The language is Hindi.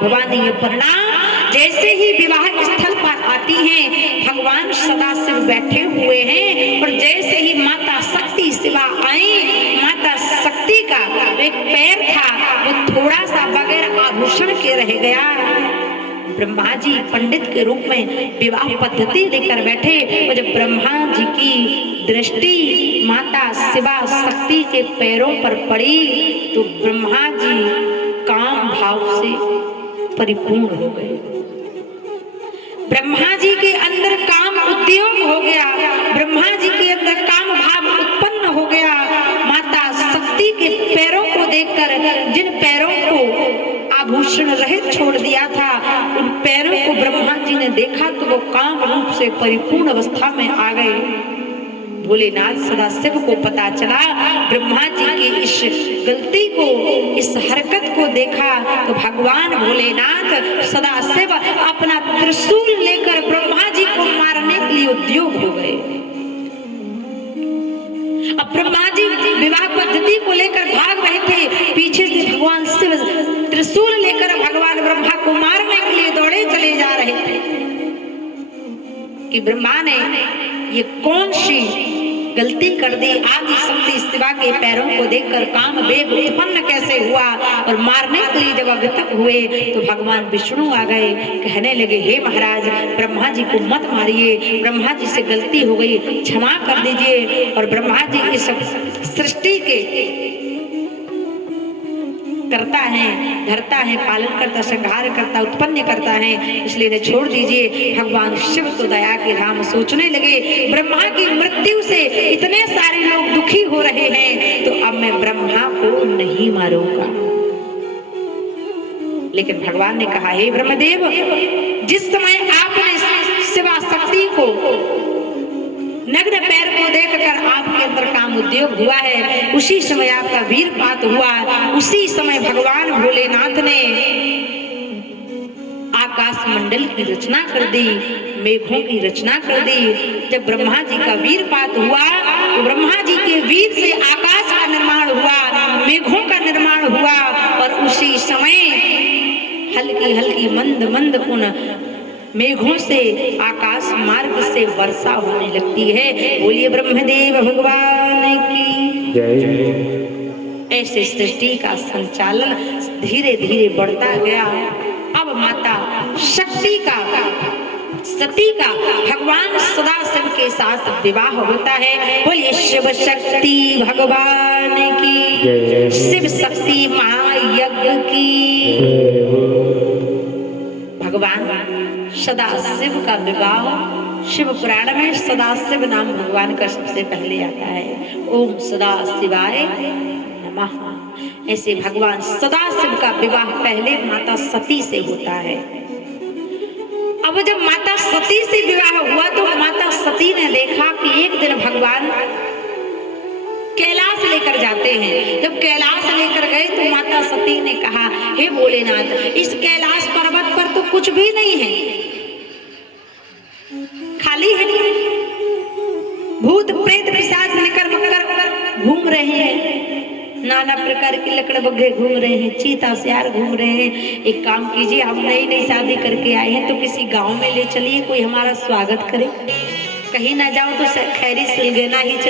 भवानी अपर्णा जैसे ही विवाह स्थल पर आती हैं, भगवान सदाशिव बैठे हुए हैं और जैसे ही माता शक्ति शिवा आई, माता शक्ति का एक पैर था वो थोड़ा सा बगैर आभूषण के रह गया। ब्रह्मा जी पंडित के रूप में विवाह पद्धति लेकर बैठे और जब ब्रह्मा जी की दृष्टि माता शिवा शक्ति के पैरों पर पड़ी तो ब्रह्मा जी काम भाव से परिपूर्ण हो गए। ब्रह्मा जी के अंदर काम उद्योग हो गया, ब्रह्मा जी के अंदर काम भाव उत्पन्न हो गया। माता शक्ति के पैरों को देखकर, जिन पैरों को आभूषण रहित छोड़ दिया था, उन पैरों को ब्रह्मा जी ने देखा तो वो काम रूप से परिपूर्ण अवस्था में आ गए। भोलेनाथ सदाशिव को पता चला, ब्रह्मा जी की इस गलती को, इस हरकत को देखा तो भगवान भोलेनाथ सदाशिव अपना त्रिशूल लेकर ब्रह्मा जी को मारने के लिए उद्योग हो गए। अब ब्रह्मा जी विवाह पद्धति को लेकर भाग रहे थे, पीछे से भगवान शिव त्रिशूल लेकर भगवान ब्रह्मा को मारने के लिए दौड़े चले जा रहे थे कि ब्रह्मा ने ये कौन सी गलती कर दी। आदि शक्ति शिवा के पैरों को देखकर काम वेग उत्पन्न कैसे हुआ और मारने के लिए जब अग्रसर हुए तो भगवान विष्णु आ गए। कहने लगे, हे महाराज ब्रह्मा जी को मत मारिए, ब्रह्मा जी से गलती हो गई, क्षमा कर दीजिए। और ब्रह्मा जी इस सृष्टि के करता है, धरता है, पालन करता, संहार करता, उत्पन्न करता है, इसलिए इन्हें छोड़ दीजिए। भगवान शिव तो दया के धाम सोचने लगे, ब्रह्मा की मृत्यु से इतने सारे लोग दुखी हो रहे हैं तो अब मैं ब्रह्मा को नहीं मारूंगा। लेकिन भगवान ने कहा, हे ब्रह्मदेव, जिस समय आपने शिवा शक्ति को नग्न पैर को देखकर आपके अंदर काम उद्योग हुआ है, उसी समय आपका वीरपात हुआ। उसी समय भगवान भोलेनाथ ने आकाश मंडल की रचना कर दी, मेघों की रचना कर दी। जब ब्रह्मा जी का वीरपात हुआ तो ब्रह्मा जी के वीर से आकाश का निर्माण हुआ, मेघों का निर्माण हुआ और उसी समय हल्की हल्की मंद मंद उन मेघों से आकाश मार्ग से वर्षा होने लगती है। बोलिए ब्रह्मदेव भगवान की जय। ऐसे सृष्टि का संचालन धीरे धीरे बढ़ता गया। अब माता शक्ति का, सती का भगवान सदाशिव के साथ विवाह होता है। बोलिए शिव शक्ति भगवान की, शिव शक्ति महायज्ञ की। भगवान सदाशिव का विवाह शिव पुराण में सदाशिव नाम भगवान का सबसे पहले आता है। ओम सदाशिवाय नमः। ऐसे भगवान सदाशिव का विवाह पहले माता सती से होता है। अब जब माता सती से विवाह हुआ तो माता सती ने देखा कि एक दिन भगवान कैलाश लेकर जाते हैं। जब कैलाश लेकर गए तो माता सती ने कहा, हे भोलेनाथ, इस कैलाश पर्वत पर तो कुछ भी नहीं है, खाली है, भूत प्रेत पिशाच निकर मकर घूम रहे हैं, नाना प्रकार के लकड़ बग्घे घूम रहे हैं, चीता सियार घूम रहे हैं। एक काम कीजिए, हम नई नई शादी करके आए हैं तो किसी गांव में ले चलिए, कोई हमारा स्वागत करे, कहीं ना जाओ तो खैरी सिलगना ही चल